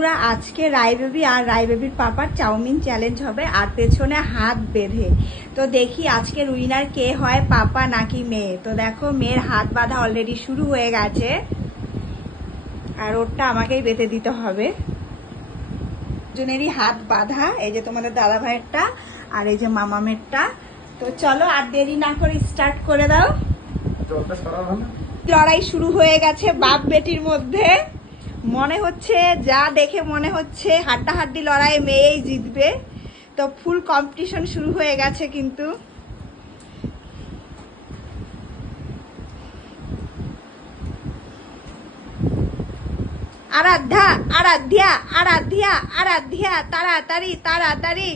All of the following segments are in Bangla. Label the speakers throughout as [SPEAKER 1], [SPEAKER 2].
[SPEAKER 1] বন্ধুরা আজকে রায় বেবি আর রায় বেবির পাপার চাউমিন চ্যালেঞ্জ হবে আর পেছনে হাত বেঁধে। তো দেখি আজকের উইনার কে হয় পাপা নাকি মেয়ে? তো দেখো মেয়ের হাত বাঁধা অলরেডি শুরু হয়ে গেছে। আর ওরটা আমাকেই বেঁধে দিতে হবে। দুজনেরই হাত বাঁধা এই যে তোমাদের দাদা ভাইয়েরটা আর এই যে মামামেরটা। তো চলো আর দেরি না করে স্টার্ট করে দাও। লড়াই শুরু হয়ে গেছে বাপ বেটির মধ্যে। মনে হচ্ছে, যা দেখে মনে হচ্ছে, হাড্ডাহাড্ডি লড়াই মেয়েই জিতবে। তো ফুল কম্পিটিশন শুরু হয়ে গেছে কিন্তু। আরাধ্যা আরাধ্যা আরাধ্যা আরাধ্যা, তাড়াতাড়ি তাড়াতাড়ি।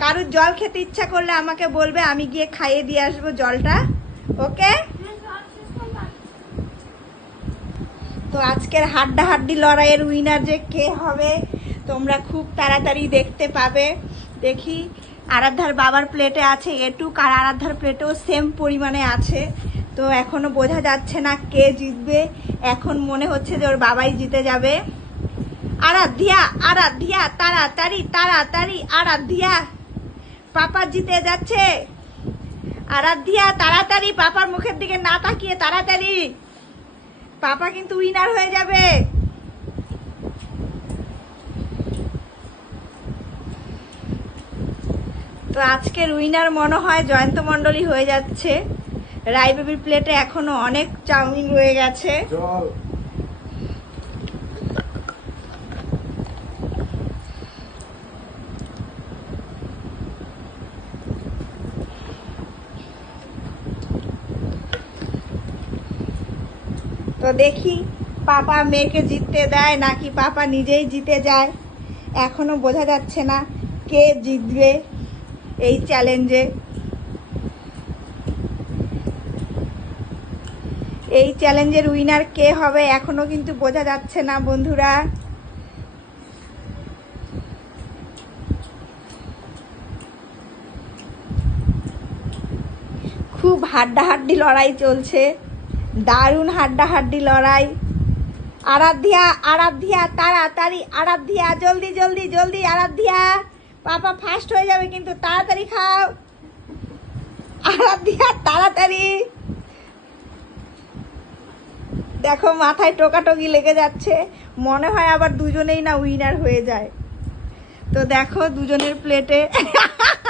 [SPEAKER 1] কারুর জল খেতে ইচ্ছা করলে আমাকে বলবে, আমি গিয়ে খাইয়ে দিয়ে আসব জলটা। ওকে তো আজকের হাড্ডা হাড্ডি লড়াইয়ের উইনার যে কে হবে, তোমরা খুব তাড়াতাড়ি দেখতে পাবে। দেখি আরাধ্যার বাবার প্লেটে আছে এটুক আর আরাধ্যার প্লেটেও সেম পরিমাণে আছে। তো এখনও বোঝা যাচ্ছে না কে জিতবে। এখন মনে হচ্ছে যে ওর বাবাই জিতে যাবে। আরাধ্যা আরাধ্যা, তাড়াতাড়ি তাড়াতাড়ি, আরাধ্যা। পাপা জিতে যাচ্ছে। আরাধ্যা, তাড়াতাড়ি, পাপার মুখের দিকে না তাকিয়ে তাড়াতাড়ি। পাপা কিন্তু উইনার হয়ে যাবে। তো আজকের উইনার মনে হয় জয়ন্ত মণ্ডলী হয়ে যাচ্ছে। রাই বেবির প্লেটে এখনও অনেক চাউমিন রয়ে গেছে। তো দেখি পাপা মেয়েকে জিততে দেয় নাকি পাপা নিজেই জিতে যায়? এখনও বোঝা যাচ্ছে না কে জিতবে এই চ্যালেঞ্জে এই চ্যালেঞ্জের উইনার কে হবে এখনও কিন্তু বোঝা যাচ্ছে না বন্ধুরা। খুব হাড্ডাহাড্ডি লড়াই চলছে। দারুণ হাড্ডাহাড্ডি লড়াই। আরাধ্যা আরাধ্যা, তাড়াতাড়ি, আরাধ্যা, জলদি জলদি জলদি, আরাধ্যা। পাপা ফার্স্ট হয়ে যাবে কিন্তু তাড়াতাড়ি খাও। আরাধ্যা, তাড়াতাড়ি। দেখো মাথায় টোকাটকি লেগে যাচ্ছে। মনে হয় আবার দুজনেই না উইনার হয়ে যায়। তো দেখো দুজনের প্লেটে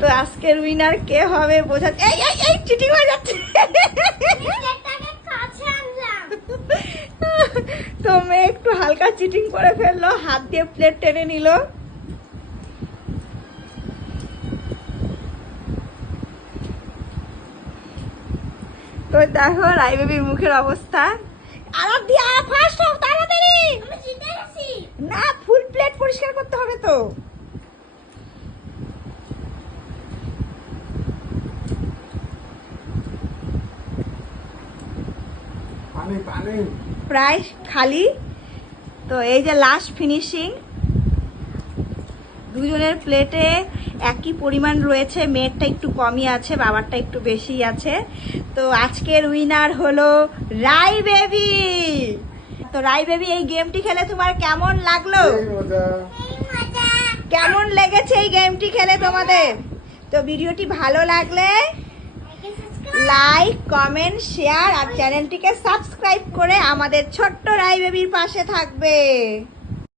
[SPEAKER 1] তো আজকের উইনার কে হবে বোঝা এই এই এই চিটিং হয়ে যাচ্ছে। তো মেয়ে একটু হালকা চিটিং করে ফেলল হাত দিয়ে প্লেট টেনে নিল। তো দেখো রাই বেবির মুখের অবস্থা। আরাম দিয়া ফার্স্ট হও তাড়াতাড়ি। না ফুল প্লেট পরিষ্কার করতে হবে তো। প্রায় খালি। তো এই যে লাস্ট ফিনিশিং দুজনের প্লেটে একই পরিমাণ রয়েছে। মেয়েরটা একটু কমই আছে বাবারটা একটু বেশি আছে। তো আজকের উইনার হলো রাই বেবি। তো রাই বেবি এই গেমটি খেলে তোমার কেমন লাগল? কেমন লেগেছে এই গেমটি খেলে তোমাদের? তো ভিডিওটি ভালো লাগলে লাইক কমেন্ট শেয়ার আর চ্যানেলটিকে সাবস্ক্রাইব করে আমাদের ছোট্ট রায় বেবির পাশে থাকবে।